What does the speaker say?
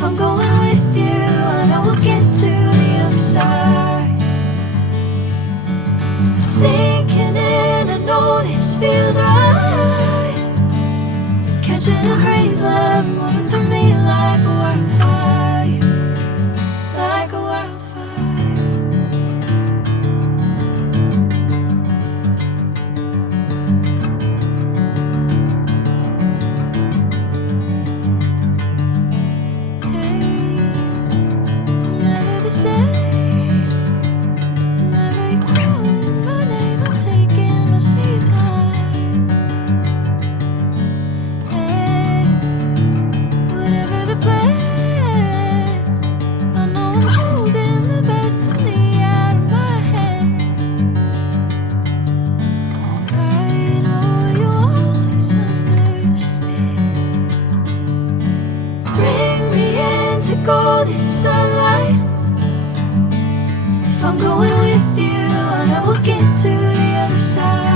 If I'm going with you, I know we'll get to the other side. Sinking in, I know this feels right. Catching a crazy love, moving through me like a wildfire, like a wildfire. Hey, I'm never the same. Whenever you're calling my name, I'm taking my sweet time. Hey, whatever the plan, I know I'm holding the best of me out of my hand. I know you'll always understand. Bring me into golden sunlight. If I'm going with you, I know we'll get to the other side.